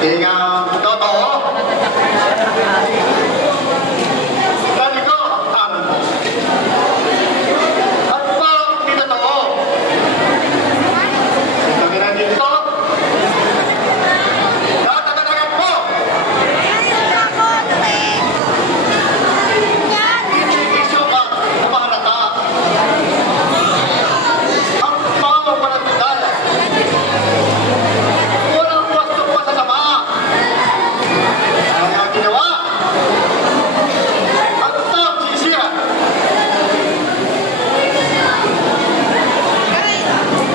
Tingang totoo. Dali ko ang tanong mo. At bakit di totoo? Kami na dito. Tatatagan mo. Isukat na mahalata. Ang pamamanatidal. Walang wasto pa sa sama. Ang ginawa. At sisihan.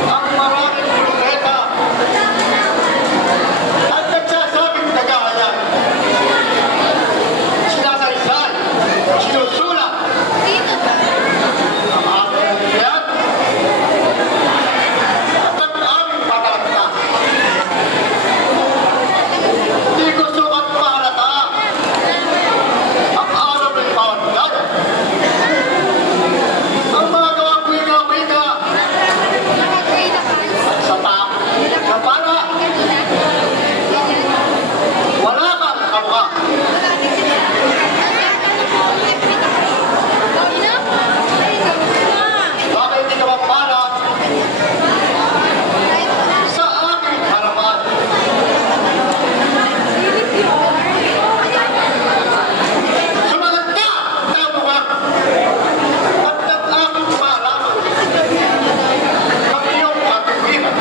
Ang maraming profeta at nagsasabing nagahayan. Sinasaysay, sinusulat ang ating tiyan at ang aming patalagta. Di ko sukat mahalata ang araw ng pawagdayan. Ang mga gawang wika-wika at sa taak na para wala kang kamukha. Bakit hindi ka mapala sa aking harapan? Sumagot ka, tamuha, at nag-aking malaman ang iyong katuwiran.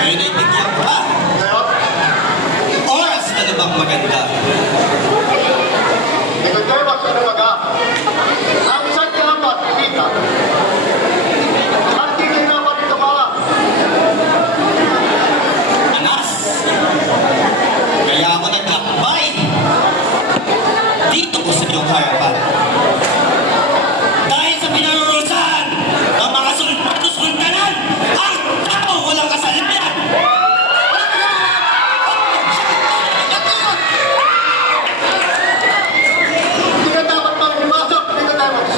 Ngayon ay bigyan ko ba? Ngayon, Oras na namang maganda. ito tayo magsunawaga. Ang saan ka naman, Pipita? Ang tingin naman ito ka. Anas! Kaya ako naglakbay. Dito ko sa iyong harapan. Dahil sa pinarurusan ng mga sultanan, ang tao walang kasalanan. Hindi ka dapat pang pumasok, Pipita Demos.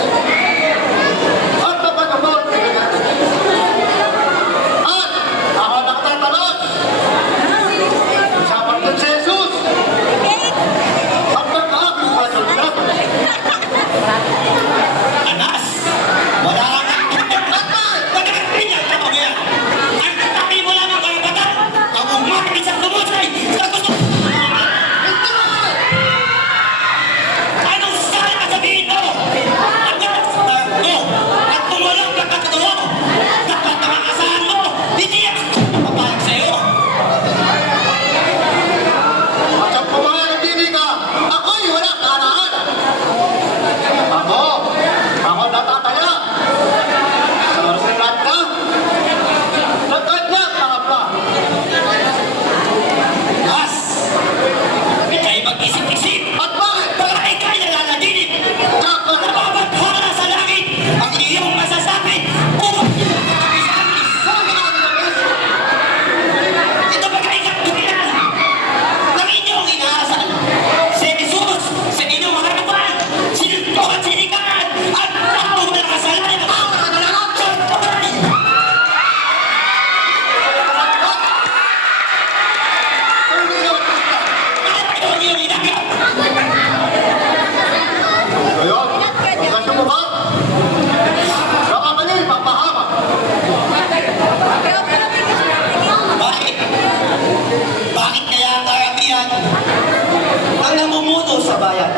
bayan.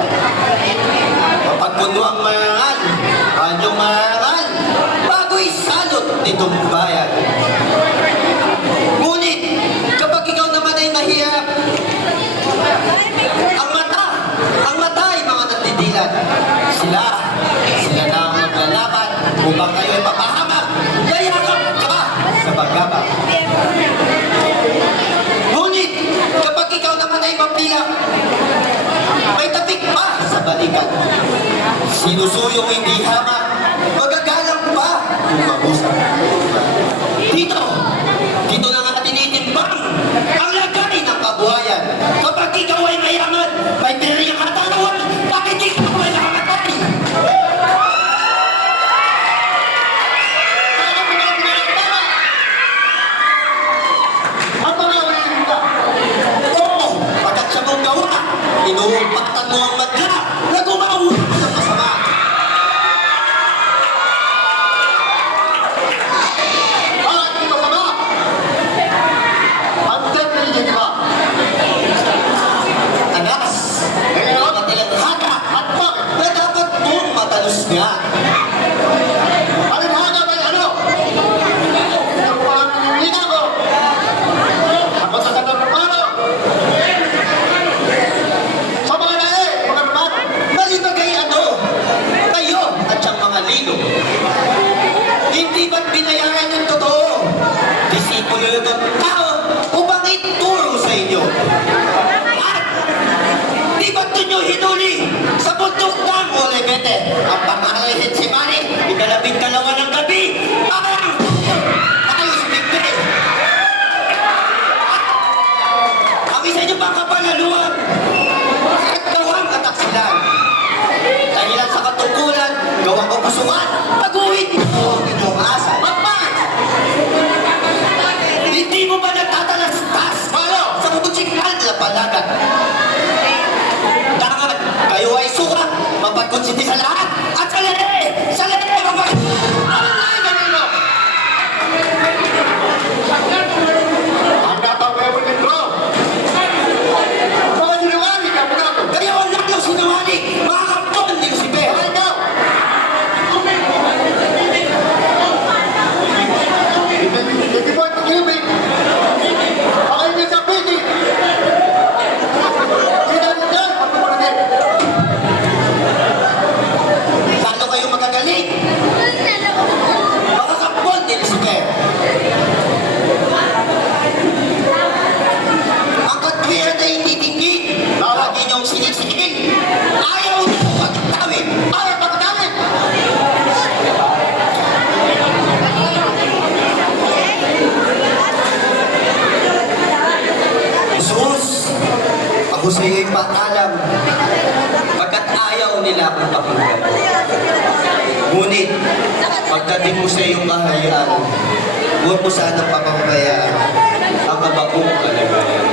Mapagpuno ang marangal, kanyang marangal, bago'y salot nitong bayan. Ngunit, kapag ikaw naman ay mahirap, ang mata ay mga nagdidilat. Sila na ang maglalaban upang kayo ay papahamak. Yayakap ka ba sa paggabang? Ngunit, kapag ikaw naman ay mapilak, may tapik pa sa balikat. Sinusuyong hindi hamak, magagalang pa kung mabusap. Dito na nga tinitimbang ang lagay ng kabuhayan. Kapag ikaw ay mayaman, may periyang katawan, bakit ikaw ay nakamatay? Ang mga ulitin ka. Oo, pagkat sa mong gawa, inuumpatan mo ang madla na gumawa ng masama. Bakit di masama? Ang temple niya, di ba? Anas, Ngayon, matilanghaka at bakit? na dapat mong matalos nga. Palinhaga ba yung ano? Yung parang nangyayina ko. Ako sa ganda ng pano. Sa mga nae, mga pano. Malibagay ano, kayo at siyang mga lilo. Hindi ba't binayaran yung totoo? Disipulo ng tao upang ituro sa inyo. At di ba't doon nyo hinuli sa bundok ng Olivete ang pangalahin si Mari, ikalabing-dalawa ng gabi, parang tayo sumigpit. Ang isa nyo pang kapanaluan at gawang kataksilan. Dahilan sa katungkulan, gawang kapusukan, pag-uwit mo ang inyong asal. Bakit? Hindi mo ba nagtatalastas sa musikal na palagat? Dapat kayo ay sukat, mapagkonsiti sa lahat, at sa lere, mapag... Ay, ganito. Ang natawag mo nito. Mga sinungaling ka mo na. Kaya wala nang sinungaling, mga kapon ni Lucifer. Ay, ikaw. Hindi mo ito kibig. Bakit niya sa piti? Hindi mo dyan, pagpupunin. Lalo kayo magagaling. Mga kapon ni Lucifer. Ang katwiran ay hindi tingin. Lagi niyong sinisigil. Ayaw niyo pagtawid. Ay, pagkakit! Jesus, ako sa iyo'y patalam, pagkat ayaw nila akong pakinggan. Ngunit, pagdating mo sa iyong kahayaan, huwag mo sanang papabayaan ang kabagong kalagayan.